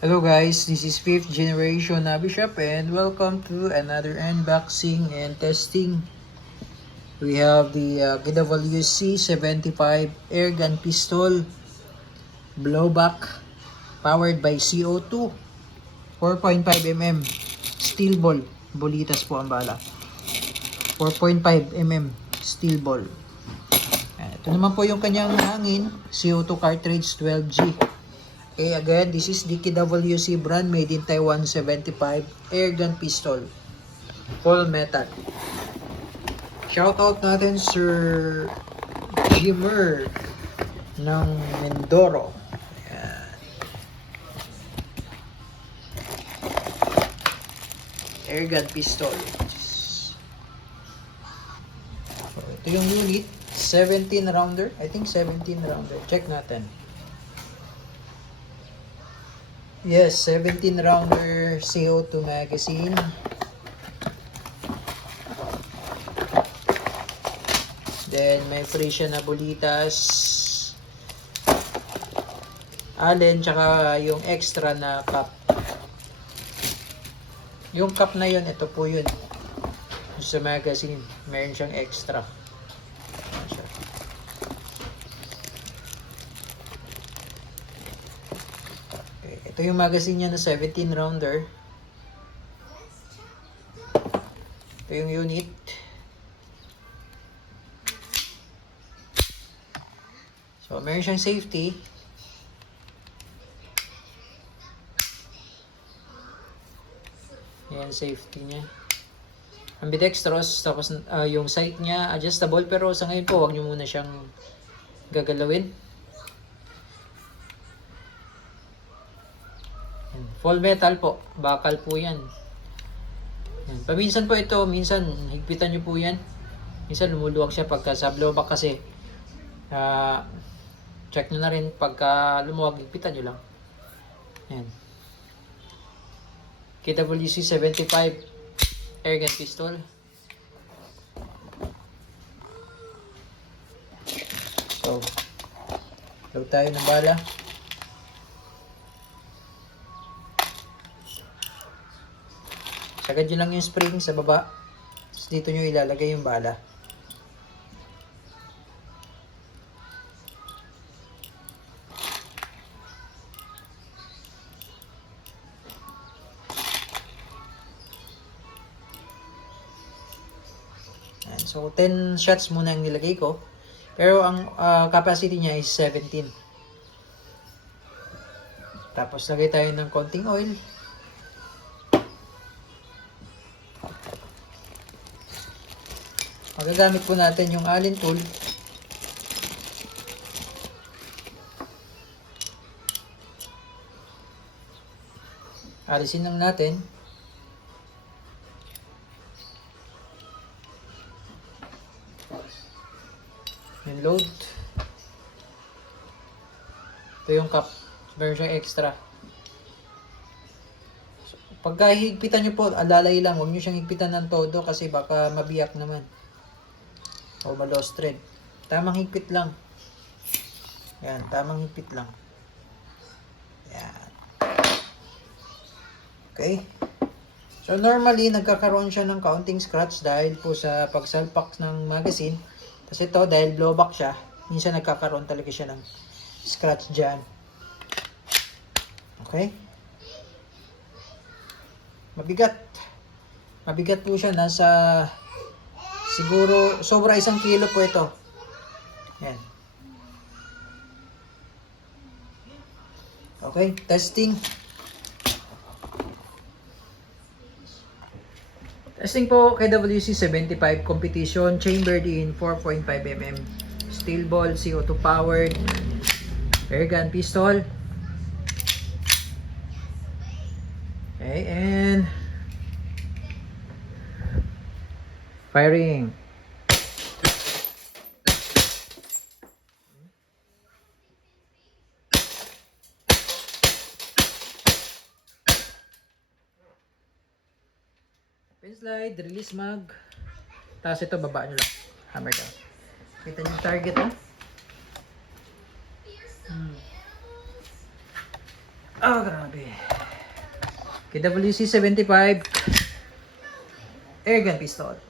Hello guys, this is 5th generation Bishop and welcome to another unboxing and testing. We have the KWC 75 airgun pistol blowback powered by CO2 4.5mm steel ball. Bolitas po ang bala. 4.5mm steel ball. Ito naman po yung kanyang hangin CO2 cartridge 12G. Okay, again, this is the KWC brand made in Taiwan 75 airgun pistol. Full metal. Shoutout natin Sir Jimmer ng Mindoro. Ayan. Airgun pistol. So, ito yung unit. 17 rounder. I think 17 rounder. Check natin. Yes, 17 rounder CO2 magazine. Then may free siya na bolitas. Allen, tsaka yung extra na cup. Yung cup na yun, ito po yun. Sa magazine, meron siyang extra. Ito yung magazine niya na 17 rounder. Ito yung unit. So, meron siyang safety. Yan, safety niya. Ambidextrous, tapos yung sight niya adjustable, pero sa ngayon po, huwag nyo muna siyang gagalawin. Full metal po, bakal po yan. Paminsan po ito, minsan higpitan nyo po yan. Minsan lumuluwag siya pagka sa blowback kasi. Check nyo na rin pagka lumuwag, higpitan nyo lang. Yan. KWC 75 airgun pistol. So, load tayo ng bala. Sagad nyo lang yung spring sa baba. Tapos dito nyo ilalagay yung bala. So 10 shots muna ang nilagay ko. Pero ang capacity niya is 17. Tapos lagay tayo ng konting oil. Magagamit po natin yung Allen tool. Alisin lang natin. Yung load. Ito yung cup. Meron siyang extra. So, pagka higpitan nyo po, alalay lang. Huwag nyo siyang higpitan ng todo kasi baka mabiyak naman. O ma-lost thread. Tamang higpit lang. Yan, tamang higpit lang. Yan. Okay. So normally, nagkakaroon siya ng kaunting scratch dahil po sa pagsalpak ng magazine. Kasi ito, dahil blowback siya, minsan nagkakaroon talaga siya ng scratch dyan. Okay. Mabigat. Mabigat po siya. Nasa siguro, sobra 1 kilo po ito. Yan. Okay, testing. Testing po KWC 75 competition, chambered in 4.5mm. Steel ball, CO2 powered. Airgun pistol. Okay, and firing. Pin slide, release mag. Tapos ito, baba nyo lang. Hammer down. Kita nyo yung target, oh. Ah, grabe. KWC 75 airgun pistol.